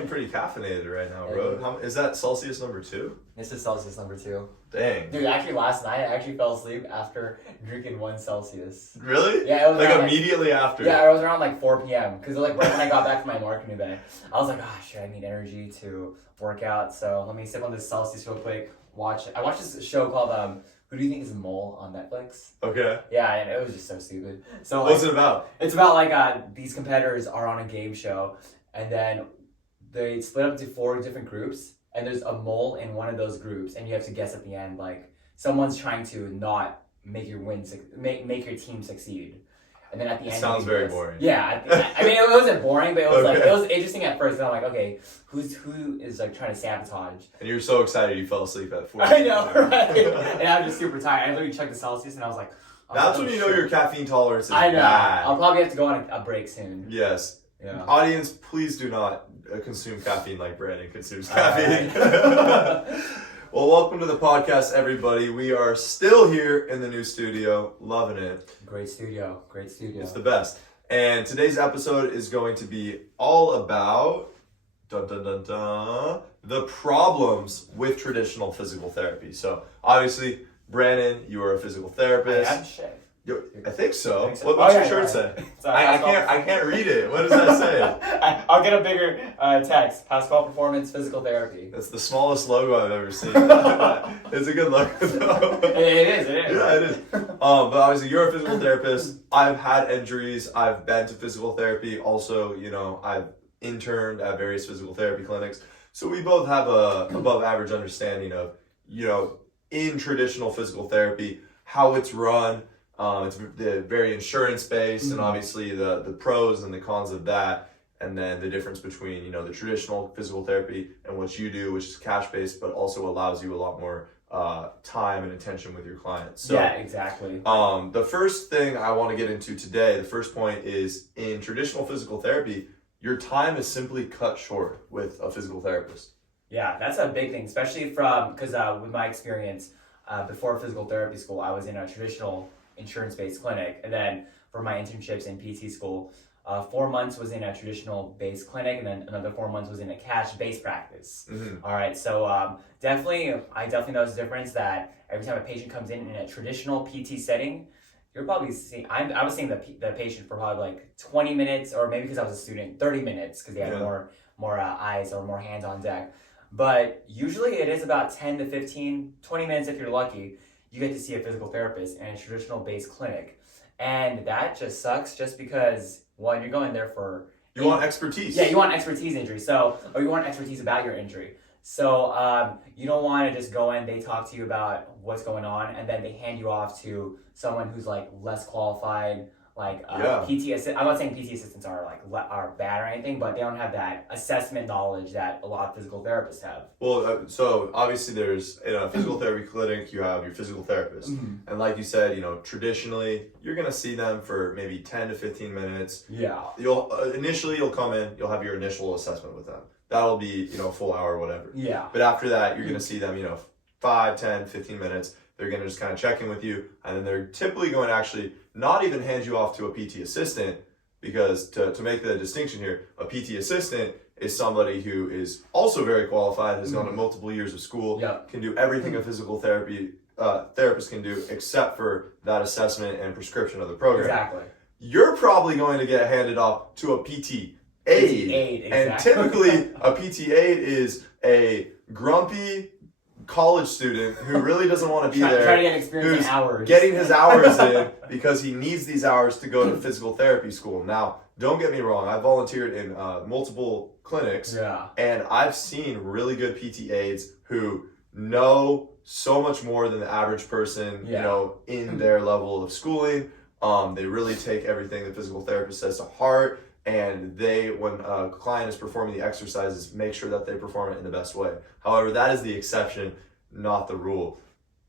looking pretty caffeinated right now, bro. Is that Celsius number 2? This is Celsius number 2. Dang. Dude, actually last night I actually fell asleep after drinking 1 Celsius. Really? Yeah, it was like immediately after. Yeah, it was around like 4 p.m. Because like right when I got back from my marketing event, I was like, shit, I need energy to work out. So let me sip on this Celsius real quick. I watched this show called Who Do You Think Is a Mole on Netflix. Okay. Yeah, and it was just so stupid. So what's it about? It's about like these competitors are on a game show, and then they split up into 4 different groups, and there's a mole in one of those groups, and you have to guess at the end like someone's trying to not make your make your team succeed. And then at the end, sounds very boring. Yeah, I mean it wasn't boring, but it was like it was interesting at first. And I'm like, okay, who is like trying to sabotage? And you were so excited you fell asleep at 4. I know, right? And I was just super tired. I literally checked the Celsius, and I was like, that's when you know your caffeine tolerance is I know. bad. I'll probably have to go on a break soon. Yes. Yeah. Audience, please do not consume caffeine like Brandon consumes caffeine. Well, welcome to the podcast, everybody. We are still here in the new studio, loving it. Great studio. It's the best. And today's episode is going to be all about the problems with traditional physical therapy. So, obviously, Brandon, you are a physical therapist. I am shit. I think so. I think so. What's your shirt say? Sorry, I can't read it. What does that say? I'll get a bigger text. Pascual Performance Physical Therapy. That's the smallest logo I've ever seen. It's a good logo though. It is. Yeah, it is. But obviously you're a physical therapist. I've had injuries. I've been to physical therapy. Also, I've interned at various physical therapy clinics. So we both have a above average understanding of, in traditional physical therapy, how it's run. It's very insurance based, and obviously the pros and the cons of that, and then the difference between the traditional physical therapy and what you do, which is cash based, but also allows you a lot more time and attention with your clients. So, yeah, exactly. The first thing I want to get into today, the first point is in traditional physical therapy, your time is simply cut short with a physical therapist. Yeah, that's a big thing, especially because with my experience before physical therapy school, I was in a traditional insurance-based clinic, and then for my internships in PT school, 4 months was in a traditional-based clinic, and then another 4 months was in a cash-based practice. All right, so I definitely notice the difference that every time a patient comes in a traditional PT setting, you're probably seeing. I was seeing the patient for probably like 20 minutes, or maybe because I was a student, 30 minutes because they had more eyes or more hands on deck. But usually it is about 10 to 15, 20 minutes if you're lucky. You get to see a physical therapist in a traditional-based clinic. And that just sucks just because, one, you're going there for... You want expertise. Yeah, you want expertise injury. Or you want expertise about your injury. So you don't want to just go in, they talk to you about what's going on, and then they hand you off to someone who's like less qualified, like PT assist. I'm not saying PT assistants are bad or anything, but they don't have that assessment knowledge that a lot of physical therapists have. Well, so obviously there's in a physical therapy clinic, you have your physical therapist, and like you said, traditionally you're gonna see them for maybe 10 to 15 minutes. Yeah. You'll come in, you'll have your initial assessment with them. That'll be a full hour or whatever. Yeah. But after that, you're gonna see them 5, 10, 15 minutes. They're going to just kind of check in with you, and then they're typically going to actually not even hand you off to a PT assistant, because to make the distinction here, a PT assistant is somebody who is also very qualified, has gone to multiple years of school, can do everything a physical therapy therapist can do except for that assessment and prescription of the program. Exactly. You're probably going to get handed off to a PT aide. Exactly. And typically a PT aide is a grumpy college student who really doesn't want to be there, trying to get experience in hours, getting his hours in because he needs these hours to go to physical therapy school. Now, don't get me wrong, I volunteered in multiple clinics, and I've seen really good PT aides who know so much more than the average person, in their level of schooling. They really take everything the physical therapist says to heart. And when a client is performing the exercises, make sure that they perform it in the best way. However, that is the exception, not the rule.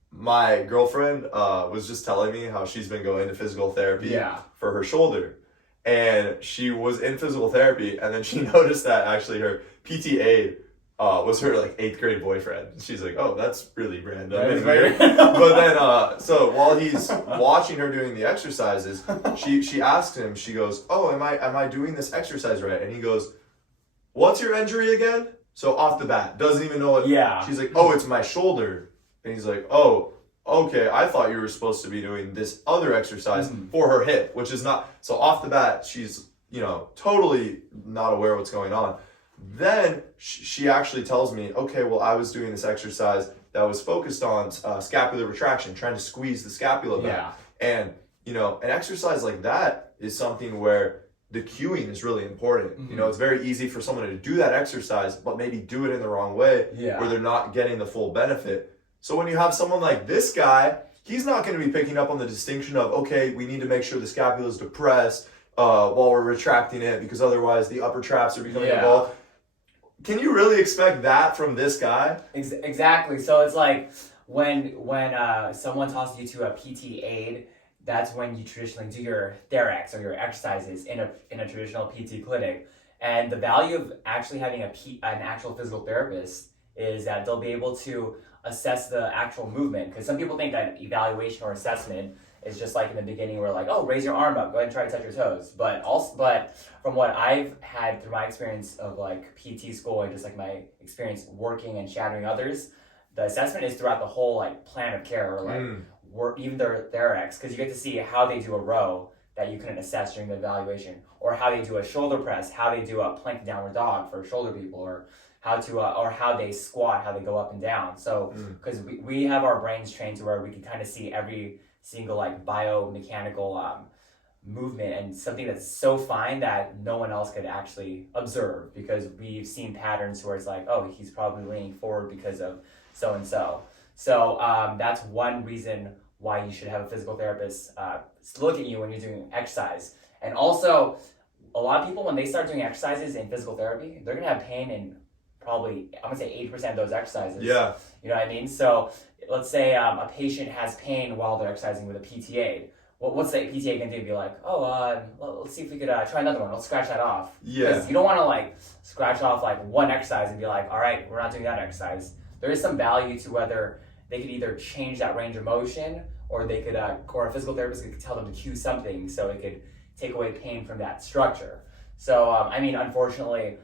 My girlfriend was just telling me how she's been going to physical therapy for her shoulder. And she was in physical therapy, and then she noticed that actually her PT aide was her 8th grade boyfriend. She's like, oh, that's really random. But then, so while he's watching her doing the exercises, she asked him, she goes, oh, am I doing this exercise right? And he goes, what's your injury again? So off the bat, doesn't even know it. Yeah. She's like, oh, it's my shoulder. And he's like, oh, okay, I thought you were supposed to be doing this other exercise for her hip, which is not. So off the bat, she's, totally not aware of what's going on. Then she actually tells me, okay, well, I was doing this exercise that was focused on scapular retraction, trying to squeeze the scapula back. And, an exercise like that is something where the cueing is really important. It's very easy for someone to do that exercise, but maybe do it in the wrong way where they're not getting the full benefit. So when you have someone like this guy, he's not going to be picking up on the distinction of, okay, we need to make sure the scapula is depressed while we're retracting it because otherwise the upper traps are becoming involved. Can you really expect that from this guy? Exactly. So it's like when someone tosses you to a PT aid, that's when you traditionally do your TheraX or your exercises in a traditional PT clinic. And the value of actually having an actual physical therapist is that they'll be able to assess the actual movement. Because some people think that evaluation or assessment is just like in the beginning where like, oh, raise your arm up, go ahead and try to touch your toes. But from what I've had through my experience of like PT school and just like my experience working and shadowing others, the assessment is throughout the whole like plan of care or like even their TheraX, because you get to see how they do a row that you couldn't assess during the evaluation, or how they do a shoulder press, how they do a plank downward dog for shoulder people, or how they squat, how they go up and down. So because we have our brains trained to where we can kind of see every single like biomechanical movement, and something that's so fine that no one else could actually observe, because we've seen patterns where it's like, oh, he's probably leaning forward because of so and so. So that's one reason why you should have a physical therapist look at you when you're doing exercise. And also, a lot of people, when they start doing exercises in physical therapy, they're gonna have pain in probably, I'm gonna say 80% of those exercises. Yeah. You know what I mean? So let's say a patient has pain while they're exercising with a PT aid. What's the PT aid gonna do? Be like, let's see if we could try another one. Let's scratch that off. Yeah. Because you don't want to like scratch off like one exercise and be like, all right, we're not doing that exercise. There is some value to whether they could either change that range of motion, or they could, or a physical therapist could tell them to cue something so it could take away pain from that structure. So, unfortunately,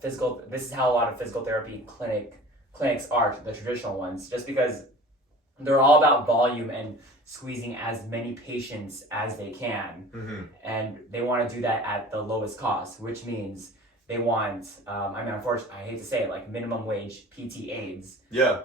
this is how a lot of physical therapy clinics are, the traditional ones, just because they're all about volume and squeezing as many patients as they can. And they want to do that at the lowest cost, which means they want, unfortunately, I hate to say it, like minimum wage PT aids. Yeah.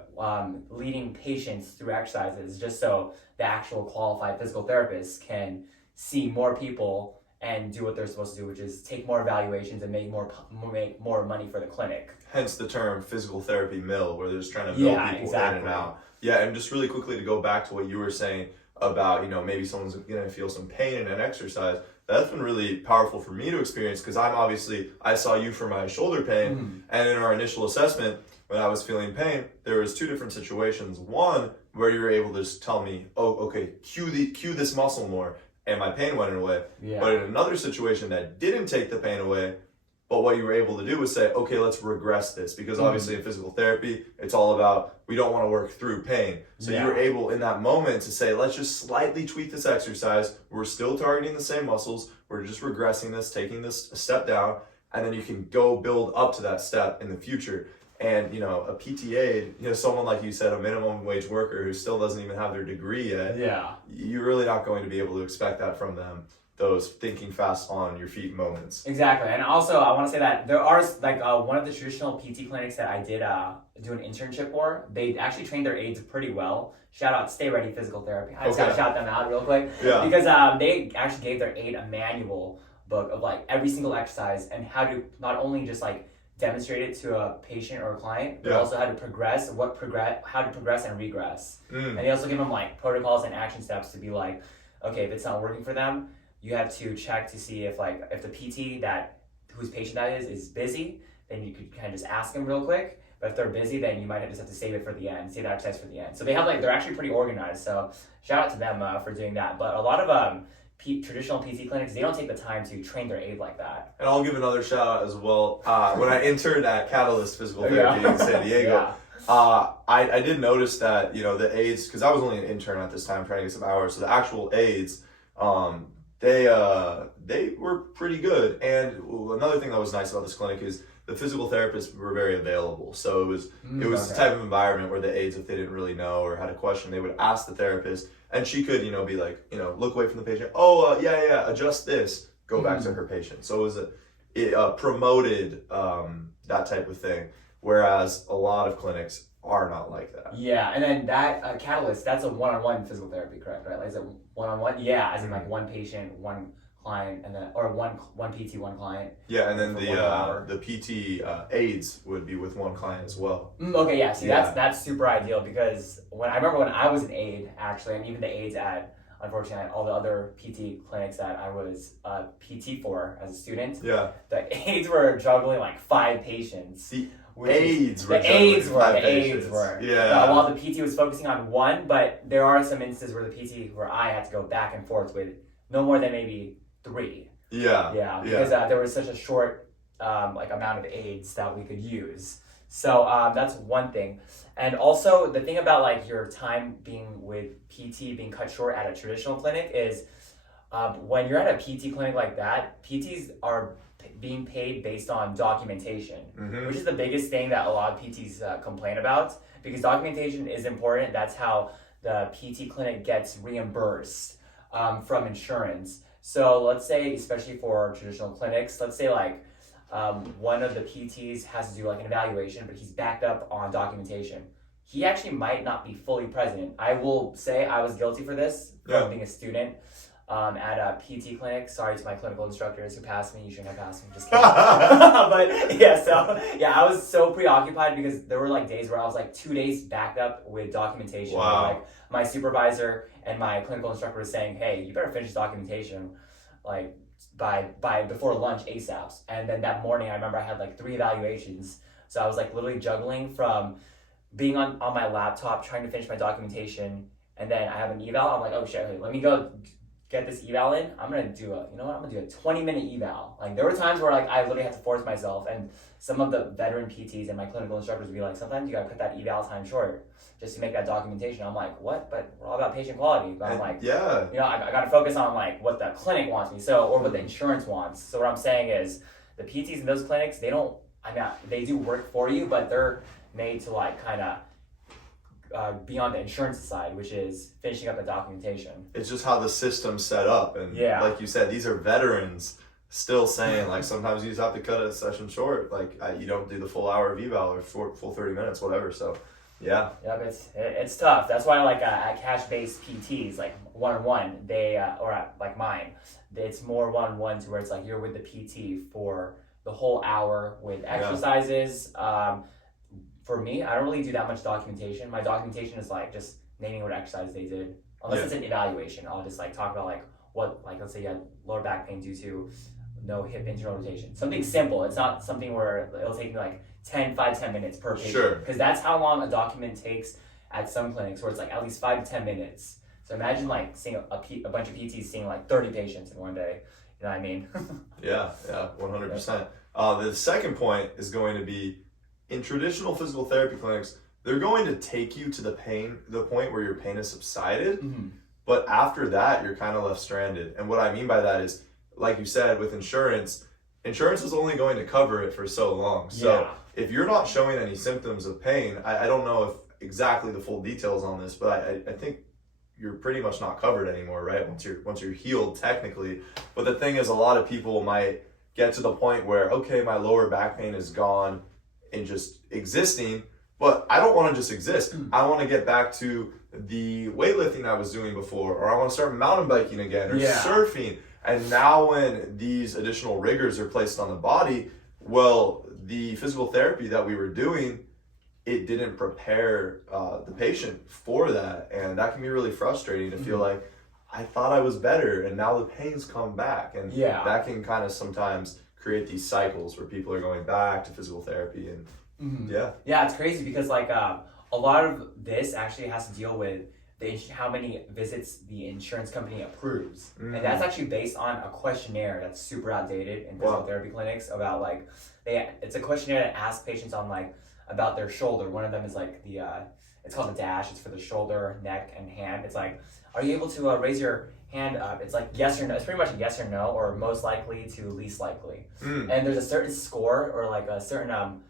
Leading patients through exercises just so the actual qualified physical therapists can see more people and do what they're supposed to do, which is take more evaluations and make more money for the clinic. Hence the term physical therapy mill, where they're just trying to mill people in and out. Yeah, and just really quickly to go back to what you were saying about, maybe someone's going to feel some pain in an exercise. That's been really powerful for me to experience, because I saw you for my shoulder pain, and in our initial assessment, when I was feeling pain, there was two different situations. One, where you were able to just tell me, oh, okay, cue this muscle more, and my pain went away. Yeah. But in another situation that didn't take the pain away, but what you were able to do was say, okay, let's regress this, because obviously in physical therapy, it's all about, we don't want to work through pain. So you were able in that moment to say, let's just slightly tweak this exercise. We're still targeting the same muscles. We're just regressing this, taking this a step down, and then you can go build up to that step in the future. And, a PT aid, someone like you said, a minimum wage worker who still doesn't even have their degree yet. Yeah. You're really not going to be able to expect that from them. Those thinking fast on your feet moments. Exactly. And also I want to say that there are like one of the traditional PT clinics that I did do an internship for, they actually trained their aides pretty well. Shout out Stay Ready Physical Therapy. I just gotta shout them out real quick. Yeah. Because they actually gave their aide a manual book of like every single exercise and how to not only just like demonstrate it to a patient or a client, but also how to progress, how to progress and regress. And they also give them like protocols and action steps to be like, okay, if it's not working for them, you have to check to see if the PT whose patient that is busy, then you could kind of just ask them real quick. But if they're busy, then you might just have to save it for the end, save the exercise for the end. So they're actually pretty organized. So shout out to them for doing that. But a lot of traditional PT clinics, they don't take the time to train their aide like that. And I'll give another shout out as well. When I interned at Catalyst Physical Therapy in San Diego, I did notice that, the aides, because I was only an intern at this time trying to get some hours, so the actual aides, they were pretty good. And another thing that was nice about this clinic is the physical therapists were very available. So it was the type of environment where the aides, if they didn't really know or had a question, they would ask the therapist, and she could, be like, look away from the patient. Oh, yeah, adjust this. Go back to her patient. So it promoted that type of thing, whereas a lot of clinics are not like that. Yeah, and then that Catalyst, that's a one-on-one physical therapy, correct? Right? Like, is it one-on-one? Yeah, as in like one patient, one client, and then or one PT, one client. Yeah, and then the PT aides would be with one client as well. Okay, yeah. See, that's super ideal, because I remember when I was an aide, actually, and even the aides at, unfortunately, all the other PT clinics that I was PT for as a student. Yeah. The aides were juggling like 5 patients. The aides were. Yeah. While the PT was focusing on one, but there are some instances where the PT, where I had to go back and forth with no more than maybe 3. Yeah. Because there was such a short amount of aides that we could use. So that's one thing. And also the thing about like your time being with PT being cut short at a traditional clinic is when you're at a PT clinic like that, PTs are being paid based on documentation, which is the biggest thing that a lot of PTs complain about, because documentation is important. That's how the PT clinic gets reimbursed from insurance. So let's say, especially for traditional clinics, let's say like one of the PTs has to do like an evaluation, but he's backed up on documentation. He actually might not be fully present. I will say I was guilty for this from being a student at a PT clinic. Sorry to my clinical instructors who passed me. You shouldn't have passed me. Just kidding. But I was so preoccupied because there were like days where I was like 2 days backed up with documentation. Wow. Like my supervisor and my clinical instructor was saying, "Hey, you better finish documentation like by before lunch ASAP." And then that morning I remember I had like 3 evaluations. So I was like literally juggling from being on my laptop trying to finish my documentation, and then I have an eval. I'm like, oh shit, let me go get this eval in. I'm gonna do a 20-minute eval. Like there were times where like I literally had to force myself, and some of the veteran PTs and my clinical instructors would be like, sometimes you gotta cut that eval time short just to make that documentation. I'm like, what? But we're all about patient quality. But I'm like, I gotta focus on like what the clinic wants me, or what the insurance wants. So what I'm saying is the PTs in those clinics, they do work for you, but they're made to like kind of be on the insurance side, which is finishing up the documentation. It's just how the system's set up, and like you said, these are veterans still saying like sometimes you just have to cut a session short, like you don't do the full hour of eval or full 30 minutes, whatever. So but it's tough. That's why like at cash-based PTs, like one-on-one, they or at, like mine, it's more one-on-one to where it's like you're with the PT for the whole hour with exercises. For me, I don't really do that much documentation. My documentation is like just naming what exercise they did. Unless it's an evaluation, I'll just like talk about like what, like let's say you had lower back pain due to no hip internal rotation. Something simple. It's not something where it'll take me like 10 minutes per patient. Sure. Because that's how long a document takes at some clinics, where it's like at least 5 to 10 minutes. So imagine like seeing a bunch of PTs seeing like 30 patients in one day. You know what I mean? 100%. The second point is going to be, in traditional physical therapy clinics, they're going to take you to the point where your pain has subsided, but after that, you're kind of left stranded. And what I mean by that is, like you said, with insurance is only going to cover it for so long. So if you're not showing any symptoms of pain, I don't know if exactly the full details on this, but I think you're pretty much not covered anymore, right? Once you're healed technically. But the thing is, a lot of people might get to the point where, okay, my lower back pain is gone and just existing, but I don't want to just exist. I want to get back to the weightlifting I was doing before, or I want to start mountain biking again, or surfing. And now when these additional rigors are placed on the body, well, the physical therapy that we were doing, it didn't prepare the patient for that. And that can be really frustrating to feel like, I thought I was better, and now the pain's come back. And that can kind of sometimes create these cycles where people are going back to physical therapy, and it's crazy because like a lot of this actually has to deal with how many visits the insurance company approves, and that's actually based on a questionnaire that's super outdated in physical therapy clinics about like it's a questionnaire that asks patients on like about their shoulder. One of them is like it's called the DASH. It's for the shoulder, neck, and hand. It's like, are you able to raise your hand up. It's like yes or no. It's pretty much yes or no, or most likely to least likely. And there's a certain score or like a certain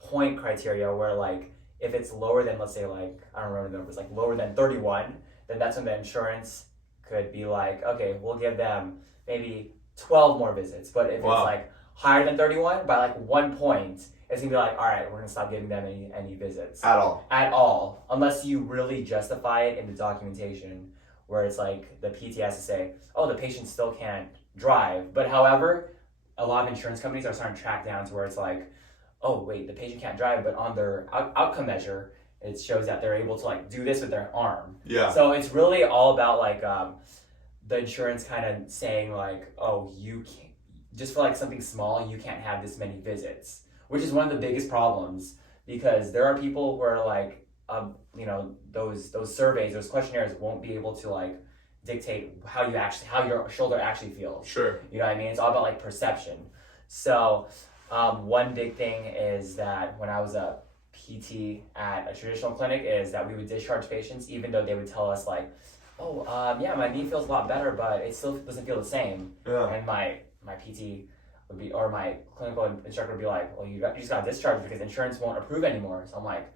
point criteria where like if it's lower than, let's say like, I don't remember the numbers, like lower than 31, then that's when the insurance could be like, okay, we'll give them maybe 12 more visits. But if it's like higher than 31 by like 1 point, it's gonna be like, all right, we're gonna stop giving them any visits. At all. Unless you really justify it in the documentation where it's like the PT has to say, oh, the patient still can't drive. But however, a lot of insurance companies are starting to track down to where it's like, oh wait, the patient can't drive, but on their outcome measure, it shows that they're able to like do this with their arm. Yeah. So it's really all about like the insurance kind of saying like, oh, you can't, just for like something small, you can't have this many visits, which is one of the biggest problems, because there are people who are like, you know, those surveys, those questionnaires won't be able to like dictate how your shoulder actually feels. Sure. You know what I mean? It's all about like perception. So one big thing is that when I was a PT at a traditional clinic is that we would discharge patients even though they would tell us like, oh, yeah, my knee feels a lot better, but it still doesn't feel the same. Yeah. And my PT would be, or my clinical instructor would be like, well, you just got discharged because insurance won't approve anymore. So I'm like,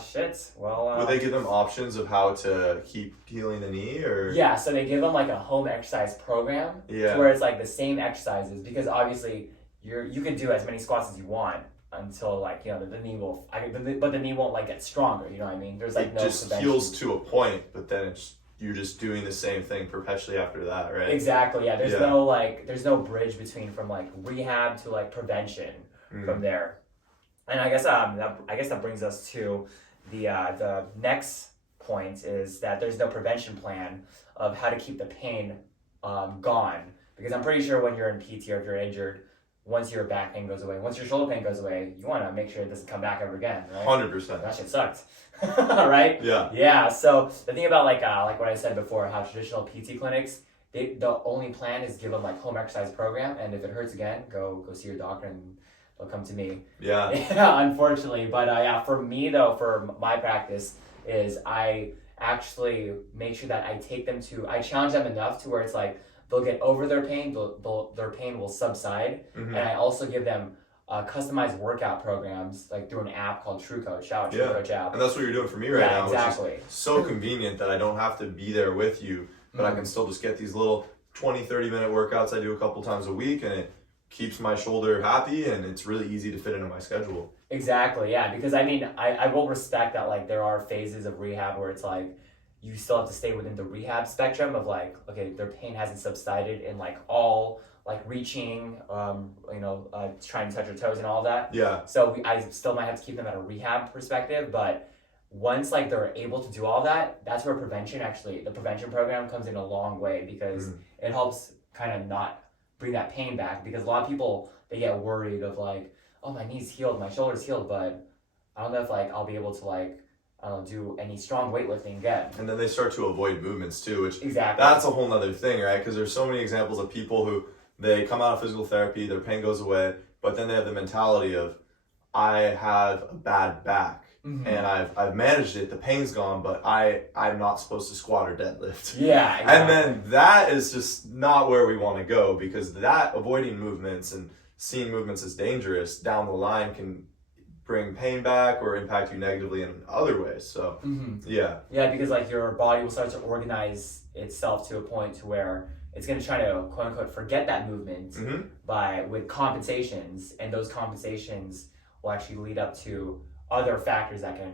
shit. Well, would they give them options of how to keep healing the knee, or? Yeah, so they give them like a home exercise program to where it's like the same exercises, because obviously you can do as many squats as you want until like, you know, the knee will, but the knee won't like get stronger. You know what I mean? There's like it no just prevention. heals to a point, but then you're just doing the same thing perpetually after that, right? Exactly. Yeah. There's no bridge between from like rehab to like prevention from there. And I guess that brings us to the next point is that there's no prevention plan of how to keep the pain gone, because I'm pretty sure when you're in PT or if you're injured, once your back pain goes away, once your shoulder pain goes away, you want to make sure it doesn't come back ever again, right? 100%. That shit sucked. Right? Yeah. Yeah. So the thing about like what I said before, how traditional PT clinics, the only plan is give them like home exercise program, and if it hurts again, go see your doctor and they'll come to me. Yeah. Yeah, unfortunately. But yeah, for me though, for my practice is I actually make sure that I challenge them enough to where it's like they'll get over their pain, their pain will subside, and I also give them customized workout programs like through an app called TrueCoach. Shout out TrueCoach app. And that's what you're doing for me right now. Exactly. Which is so convenient that I don't have to be there with you, but I can still just get these little 20-30 minute workouts I do a couple times a week, and it keeps my shoulder happy, and it's really easy to fit into my schedule. Exactly, yeah, because I mean, I will respect that like there are phases of rehab where it's like you still have to stay within the rehab spectrum of like, okay, their pain hasn't subsided in like all like reaching, trying to touch your toes and all that. Yeah. So I still might have to keep them at a rehab perspective, but once like they're able to do all that, that's where the prevention program comes in a long way, because it helps kind of not bring that pain back, because a lot of people, they get worried of like, oh, my knee's healed, my shoulder's healed, but I don't know if like I'll be able to like do any strong weightlifting again. And then they start to avoid movements too, which exactly, that's a whole nother thing, right? Because there's so many examples of people who they come out of physical therapy, their pain goes away, but then they have the mentality of, I have a bad back. And I've managed it, the pain's gone, but I'm not supposed to squat or deadlift. Yeah, exactly. And then that is just not where we want to go, because that avoiding movements and seeing movements as dangerous down the line can bring pain back or impact you negatively in other ways. So yeah, because like your body will start to organize itself to a point to where it's going to try to quote unquote forget that movement with compensations, and those compensations will actually lead up to other factors that can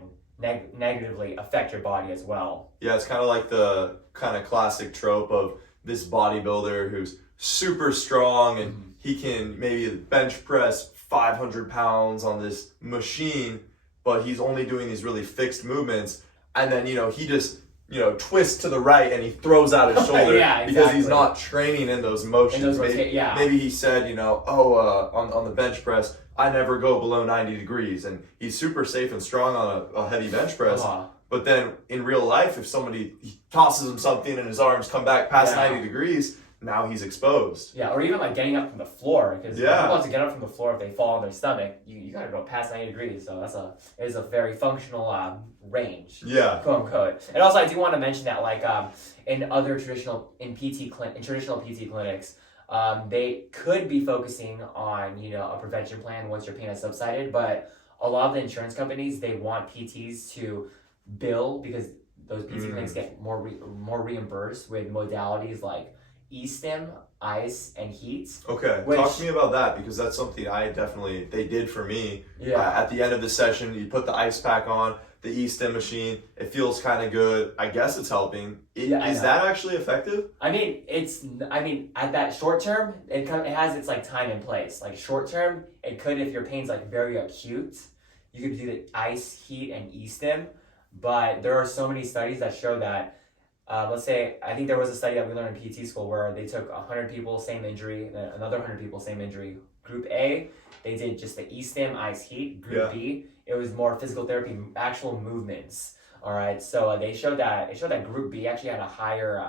negatively affect your body as well. Yeah, it's kind of like the kind of classic trope of this bodybuilder who's super strong and he can maybe bench press 500 pounds on this machine, but he's only doing these really fixed movements, and then he just twists to the right and he throws out his shoulder because he's not training in those motions. Maybe he said, on the bench press, I never go below 90 degrees, and he's super safe and strong on a heavy bench press. But then in real life, if somebody tosses him something and his arms come back past 90 degrees, now he's exposed. Yeah, or even like getting up from the floor, because people have to get up from the floor if they fall on their stomach. You gotta go past 90 degrees, so it is a very functional range. Yeah, quote unquote. And also, I do want to mention that like in traditional PT clinics, they could be focusing on a prevention plan once your pain has subsided, but a lot of the insurance companies, they want PTs to bill because those PT clinics get more reimbursed with modalities like e-stim, ice, and heat. Okay, talk to me about that, because that's something they did for me. At the end of the session, you put the ice pack on, the e-stim machine, it feels kind of good. I guess it's helping. Is that actually effective? I mean, at that short term, it has its like time and place. Like short term, it could, if your pain's like very acute, you could do the ice, heat, and e-stim. But there are so many studies that show that, let's say, I think there was a study that we learned in PT school where they took 100 people, same injury, then another 100 people, same injury. Group A, they did just the e-stim, ice, heat. Group B, it was more physical therapy, actual movements. All right, so they showed that Group B actually had a higher,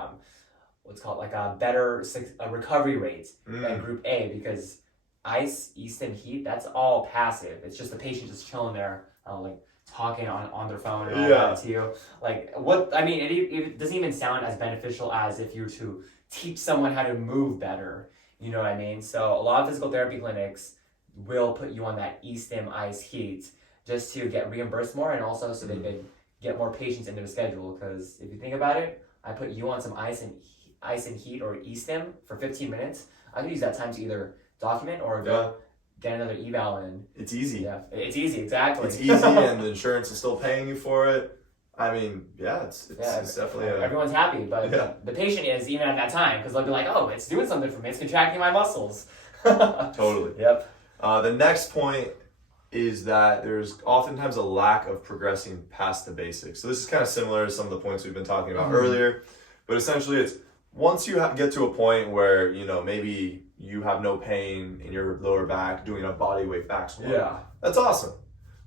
what's called like a better recovery rate than Group A, because ice, e-stim, heat, that's all passive. It's just the patient just chilling there, like talking on their phone and all that to you. Like it doesn't even sound as beneficial as if you were to teach someone how to move better. You know what I mean? So a lot of physical therapy clinics will put you on that e-stim, ice, heat just to get reimbursed more, and also so they can get more patients into the schedule. Because if you think about it, I put you on some ice and heat or e-stim for 15 minutes. I could use that time to either document or go get another eval in. It's easy. Yeah, it's easy, exactly. It's easy, and the insurance is still paying you for it. I mean, it's definitely everyone's happy, but the patient is, even at that time, because they'll be like, oh, it's doing something for me. It's contracting my muscles. Totally. Yep. The next point is that there's oftentimes a lack of progressing past the basics. So this is kind of similar to some of the points we've been talking about earlier, but essentially it's once you get to a point where, maybe you have no pain in your lower back doing a body weight back squat. Yeah. That's awesome.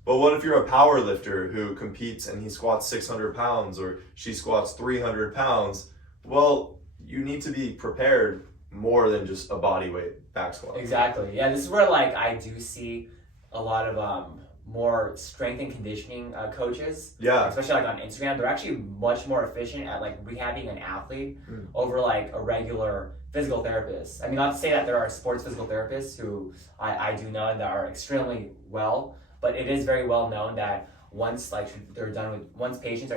But what if you're a power lifter who competes and he squats 600 pounds or she squats 300 pounds? Well, you need to be prepared more than just a body weight back squat. Exactly. Yeah, this is where I do see a lot of more strength and conditioning coaches. Yeah. Especially on Instagram, they're actually much more efficient at rehabbing an athlete over a regular physical therapist. I mean, not to say that there are sports physical therapists who I do know that are extremely well, but it is very well known that once patients are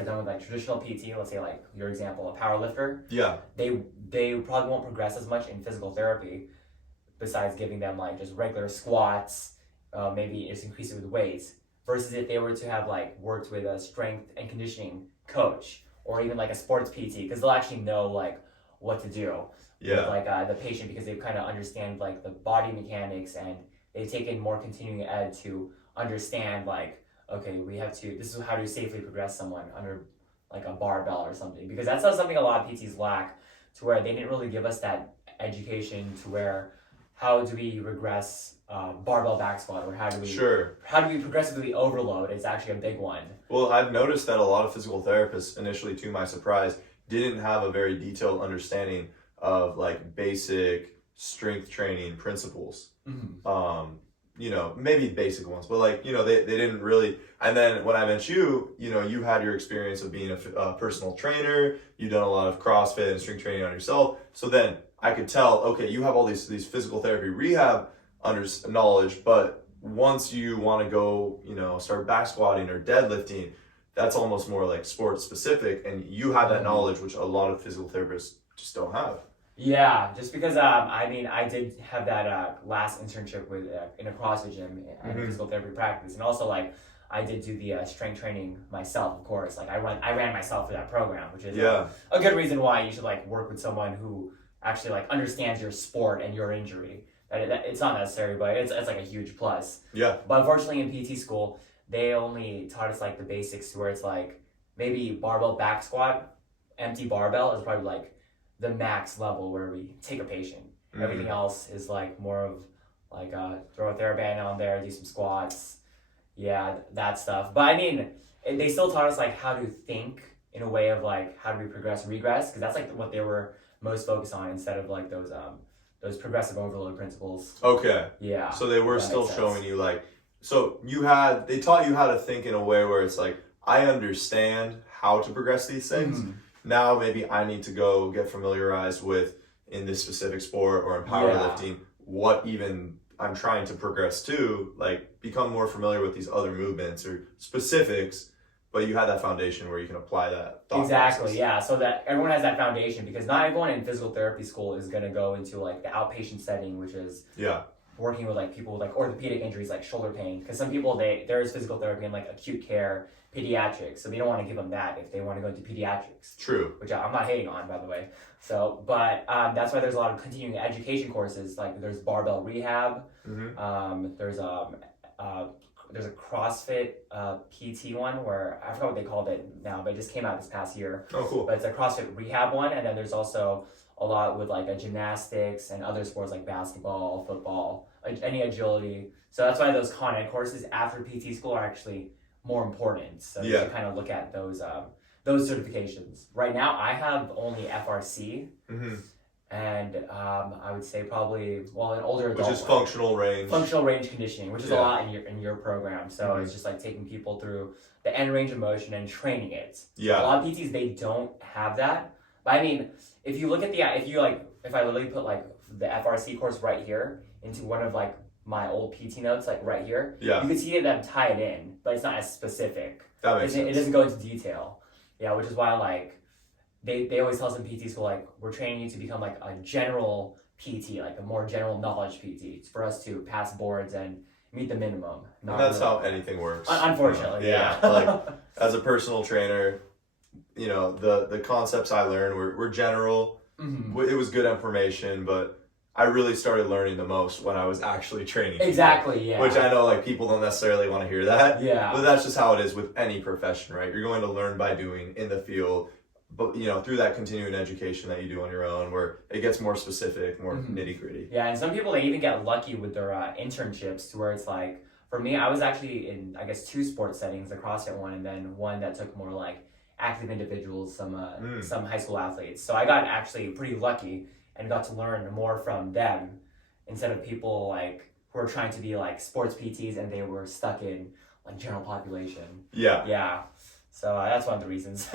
done with traditional PT, let's say your example, a power lifter, they probably won't progress as much in physical therapy, besides giving them just regular squats, maybe it's increasing with weights, versus if they were to have worked with a strength and conditioning coach or even a sports PT, because they'll actually know what to do with the patient, because they kind of understand the body mechanics, and they've taken more continuing ed to understand okay, this is how to safely progress someone under a barbell or something, because that's something a lot of PTs lack, to where they didn't really give us that education to where how do we regress barbell back squat, or how do we progressively overload is actually a big one. Well, I've noticed that a lot of physical therapists, initially to my surprise, didn't have a very detailed understanding of basic strength training principles. Maybe basic ones, but they didn't really. And then when I met you, you had your experience of being a personal trainer, you've done a lot of CrossFit and strength training on yourself. So then I could tell, okay, you have all these physical therapy rehab knowledge, but once you want to go, start back squatting or deadlifting, that's almost more sports specific, and you have that knowledge, which a lot of physical therapists just don't have. Yeah, just because I did have that last internship with in a CrossFit gym and physical therapy practice, and also I did do the strength training myself, of course. I ran myself for that program, which is a good reason why you should work with someone who actually understands your sport and your injury. It's not necessary, but it's a huge plus. Yeah. But unfortunately, in PT school, they only taught us the basics, where it's maybe barbell back squat, empty barbell is probably the max level where we take a patient. Everything else is more of throw a TheraBand on there, do some squats, that stuff. But I mean, they still taught us how to think in a way of how do we progress, regress, because that's what they were most focus on instead of like those progressive overload principles. Okay. Yeah. So they were still showing you like, so they taught you how to think in a way where it's like, I understand how to progress these things. Mm-hmm. Now maybe I need to go get familiarized with, in this specific sport or in powerlifting, what even I'm trying to progress to, like become more familiar with these other movements or specifics, but you had that foundation where you can apply that thought Exactly, process. Yeah. So that everyone has that foundation, because not everyone in physical therapy school is going to go into like the outpatient setting, which is working with like people with like orthopedic injuries, like shoulder pain. Because some people, there is physical therapy in like acute care, pediatrics, so they don't want to give them that if they want to go into pediatrics. True. Which I'm not hating on, by the way. So, but that's why there's a lot of continuing education courses. Like there's barbell rehab. Mm-hmm. There's a CrossFit PT one where I forgot what they called it now, but it just came out this past year. Oh, cool. But it's a CrossFit rehab one, and then there's also a lot with like gymnastics and other sports like basketball, football, any agility. So that's why those Con Ed courses after PT school are actually more important. So you should kind of look at those certifications. Right now, I have only FRC, and I would say probably an older adult, which is functional range conditioning, which is a lot in your program. So it's just like taking people through the end range of motion and training it. Yeah, a lot of PTs, they don't have that. But I mean, if you look at if I literally put like the FRC course right here into one of like my old PT notes, like right here, you can see them tie it in, but it's not as specific. That makes sense. It doesn't go into detail. Yeah, which is why like they always tell us in PT school, like, we're training you to become like a general PT, like a more general knowledge PT. It's for us to pass boards and meet the minimum. And that's how anything works. Unfortunately, like as a personal trainer, the concepts I learned were general. Mm-hmm. It was good information, but I really started learning the most when I was actually training. Exactly, people, which I know like people don't necessarily want to hear that. Yeah. But that's just how it is with any profession, right? You're going to learn by doing in the field, but through that continuing education that you do on your own, where it gets more specific, more nitty gritty. Yeah, and some people, they even get lucky with their internships, to where it's like, for me, I was actually in, I guess, 2 sports settings, the CrossFit one, and then one that took more like active individuals, some high school athletes. So I got actually pretty lucky and got to learn more from them instead of people like who are trying to be like sports PTs and they were stuck in like general population. Yeah. So that's one of the reasons.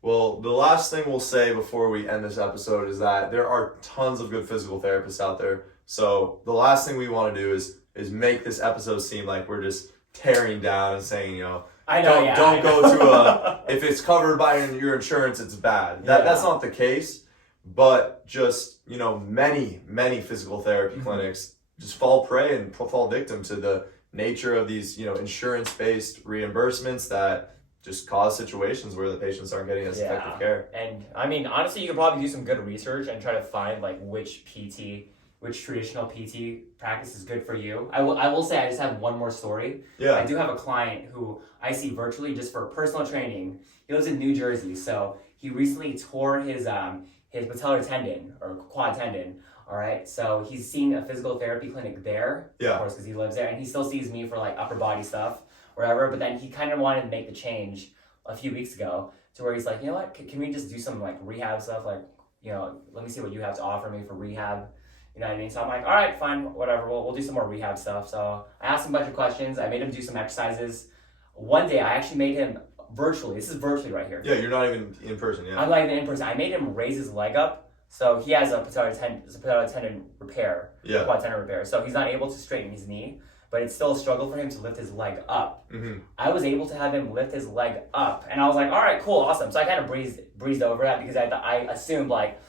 Well, the last thing we'll say before we end this episode is that there are tons of good physical therapists out there. So the last thing we want to do is make this episode seem like we're just tearing down and saying, don't go to if it's covered by your insurance, it's bad. That's not the case. But just, many physical therapy clinics just fall prey and fall victim to the nature of these, insurance-based reimbursements that just cause situations where the patients aren't getting as effective care. And I mean, honestly, you could probably do some good research and try to find like which traditional PT practice is good for you. I will say, I just have one more story. Yeah. I do have a client who I see virtually just for personal training. He lives in New Jersey, so he recently tore his patellar tendon or quad tendon. All right, so he's seen a physical therapy clinic there, of course, because he lives there, and he still sees me for like upper body stuff, wherever. But then he kind of wanted to make the change a few weeks ago to where he's like, you know what, can we just do some like rehab stuff? Like, let me see what you have to offer me for rehab. You know what I mean? So I'm like, all right, fine, whatever. We'll do some more rehab stuff. So I asked him a bunch of questions. I made him do some exercises. One day, I actually made him virtually. This is virtually right here. Yeah, you're not even in person. Yeah. I'm not even in person. I made him raise his leg up. So he has a patellar tendon repair. Yeah. Quad tendon repair. So he's not able to straighten his knee, but it's still a struggle for him to lift his leg up. Mm-hmm. I was able to have him lift his leg up, and I was like, all right, cool, awesome. So I kind of breezed over that because I assumed like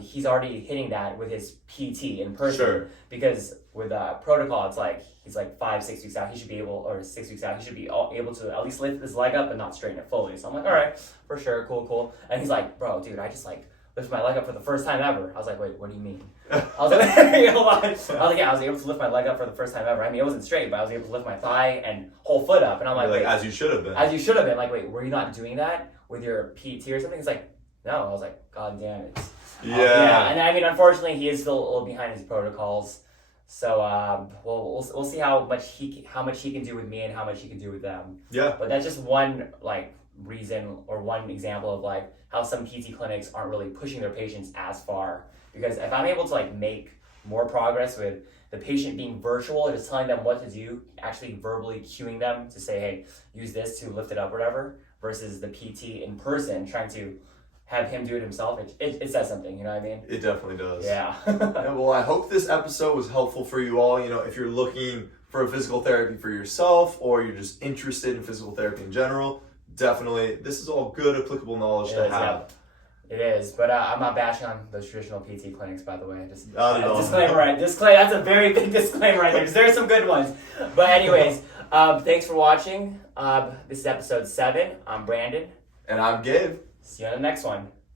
he's already hitting that with his PT in person. Sure. Because with protocol, it's like he's like 5-6 weeks out. He should be able, or 6 weeks out, he should be able to at least lift his leg up and not straighten it fully. So I'm like, all right, for sure, cool. And he's like, bro, dude, I just like lift my leg up for the first time ever. I was like, wait, what do you mean? I was like, hold on. I was like, yeah, I was able to lift my leg up for the first time ever. I mean, it wasn't straight, but I was able to lift my thigh and whole foot up. And I'm like, wait, as you should have been. As you should have been. Like, wait, were you not doing that with your PT or something? He's like, no. I was like, God damn it. Yeah. And I mean, unfortunately, he is still a little behind his protocols. So we'll see how much he can do with me and how much he can do with them. Yeah. But that's just one like reason or one example of like how some PT clinics aren't really pushing their patients as far. Because if I'm able to like make more progress with the patient being virtual, just telling them what to do, actually verbally cueing them to say, hey, use this to lift it up or whatever, versus the PT in person trying to have him do it himself, it says something, you know what I mean? It definitely does. Yeah. Yeah, well, I hope this episode was helpful for you all. You know, if you're looking for a physical therapy for yourself or you're just interested in physical therapy in general, definitely, this is all good, applicable knowledge to have. Yeah. It is, but I'm not bashing on those traditional PT clinics, by the way. Just disclaimer, right? Disclaimer. That's a very big disclaimer right there, because there are some good ones. But anyways, thanks for watching. This is episode 7. I'm Brandon. And I'm Gabe. See you on the next one.